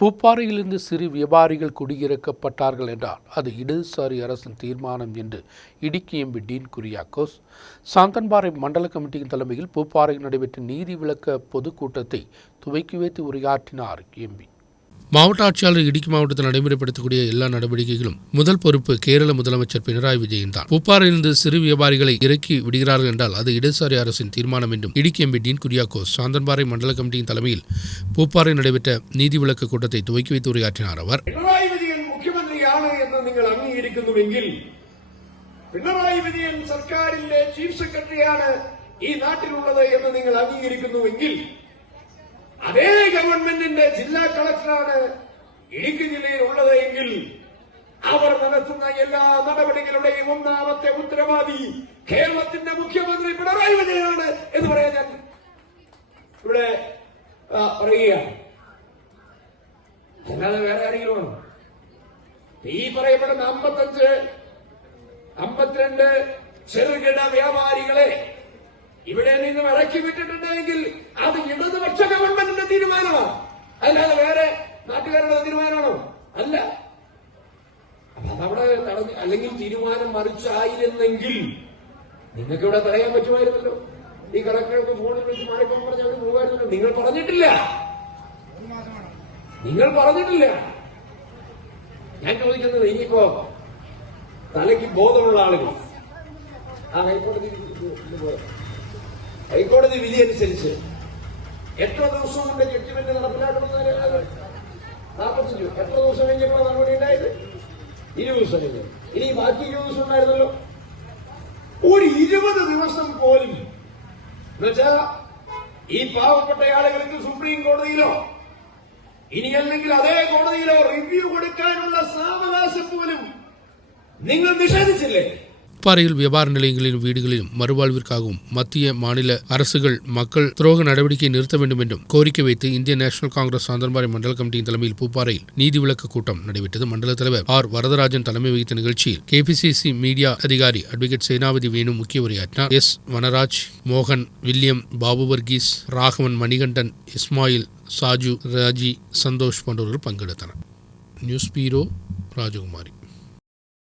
பூப்பாறையிலிருந்து சிறு வியாபாரிகள் குடியிறக்கப்பட்டார்கள் என்றால் அது இடதுசாரி அரசின் தீர்மானம் என்று இடுக்கி எம்பி டீன் குரியாக்கோஸ் சாந்தன்பாறை மண்டல கமிட்டியின் தலைமையில் பூப்பாறையில் நடைபெற்ற நீதி விளக்க பொதுக்கூட்டத்தை துவக்கி வைத்து உரையாற்றினார் எம்பி. மாவட்ட ஆட்சியாளர் இடுக்கி மாவட்டத்தில் நடைமுறைப்படுத்தக்கூடிய எல்லா நடவடிக்கைகளும் முதல் பொறுப்பு கேரள முதலமைச்சர் பினராயி விஜயன் தான். பூப்பாறையிலிருந்து சிறு வியாபாரிகளை இறக்கி விடுகிறார்கள் என்றால் அது இடதுசாரி அரசின் தீர்மானம் என்றும் இடுக்கி எம்பி டீன் குரியாக்கோஸ் சாந்தன்பாறை மண்டல கமிட்டியின் தலைமையில் பூப்பாறையில் நடைபெற்ற நீதி விளக்க கூட்டத்தை துவக்கி வைத்து உரையாற்றினார். அவர் പിണറായി വിജയൻ മുഖ്യമന്ത്രിയാണ് എന്ന് നിങ്ങൾ അംഗീകരിക്കുന്നുവെങ്കിൽ പിണറായി വിജയൻ സർക്കാരിന്റെ ചീഫ് സെക്രട്ടറിയാണ് ഈ നാട്ടിലുള്ളത് എന്ന് നിങ്ങൾ അംഗീകരിക്കുന്നുവെങ്കിൽ അതേ ഗവൺമെന്റിന്റെ ജില്ലാ കളക്ടറാണ് ഇടുക്കി ജില്ലയിൽ ഉള്ളത് എങ്കിൽ അവർ നടത്തുന്ന എല്ലാ നടപടികളുടെയും ഒന്നാമത്തെ ഉത്തരവാദി കേരളത്തിന്റെ മുഖ്യമന്ത്രി പിണറായി വിജയനാണ് എന്ന് പറയാൻ ഞാൻ ഇവിടെ പറയുകയാണ്. അല്ലാതെ വേറെ ആരെങ്കിലും ആണോ? ഈ പറയപ്പെടുന്ന 52 ചെറുകിട വ്യാപാരികളെ ഇവിടെ നിന്ന് ഇറക്കി വിട്ടിട്ടുണ്ടെങ്കിൽ അത് ഇടതുപക്ഷ ഗവൺമെന്റിന്റെ തീരുമാനമാണ്, അല്ലാതെ വേറെ നാട്ടുകാരുടെ തീരുമാനമാണോ? അല്ല. അപ്പൊ അതവിടെ നടന്നു. അല്ലെങ്കിൽ തീരുമാനം മറിച്ചായിരുന്നെങ്കിൽ നിങ്ങൾക്ക് ഇവിടെ പറയാൻ പറ്റുമായിരുന്നല്ലോ. ഈ കളക്ടറൊക്കെ ഫോണിൽ വെച്ച് മാറിപ്പം പറഞ്ഞ് അവർ പോകായിരുന്നല്ലോ. നിങ്ങൾ പറഞ്ഞിട്ടില്ല. ഞാൻ ചോദിക്കുന്നത്, ഇനിയിപ്പോ തലയ്ക്ക് ബോധമുള്ള ആളുകൾ ഹൈക്കോടതി വിധി അനുസരിച്ച് എത്ര ദിവസം കൊണ്ട് ജഡ്ജ്മെന്റ് നടപ്പിലാക്കണമെന്ന് 45 എത്ര ദിവസം കഴിഞ്ഞപ്പോൾ നടപടി ഉണ്ടായത്? 20 ദിവസം കഴിഞ്ഞു. ഇനി ബാക്കി 20 ദിവസം ഉണ്ടായിരുന്നല്ലോ. ഒരു 20 ദിവസം പോലും എന്നുവെച്ചാ ഈ പാവപ്പെട്ട ആളുകൾക്ക് സുപ്രീം കോടതിയിലോ ഇനിയല്ലെങ്കിൽ അതേ കോടതിയിലോ റിവ്യൂ കൊടുക്കാനുള്ള സാവകാശം പോലും നിങ്ങൾ നിഷേധിച്ചില്ലേ? பூப்பாறையில் வியாபார நிலையங்களிலும் வீடுகளிலும் மறுவாழ்விற்காகவும் மத்திய மாநில அரசுகள் மக்கள் துரோக நடவடிக்கையை நிறுத்த வேண்டும் என்றும் கோரிக்கை வைத்து இந்திய நேஷனல் காங்கிரஸ் சாந்தன்பாறை மண்டல கமிட்டியின் தலைமையில் பூப்பாறையில் நீதி விளக்க கூட்டம் நடைபெற்றது. மண்டல தலைவர் ஆர் வரதராஜன் தலைமை வகித்த நிகழ்ச்சியில் KPCC மீடியா அதிகாரி அட்வொகேட் சேனாபதி வேணு முக்கிய உரையாற்றினார். எஸ் வனராஜ், மோகன், வில்லியம், பாபு வர்கீஸ், ராகவன், மணிகண்டன், இஸ்மாயில், சாஜு, ராஜி, சந்தோஷ் போன்றவர்கள் பங்கெடுத்தனர். நியூஸ் பீரோ, ராஜகுமாரி.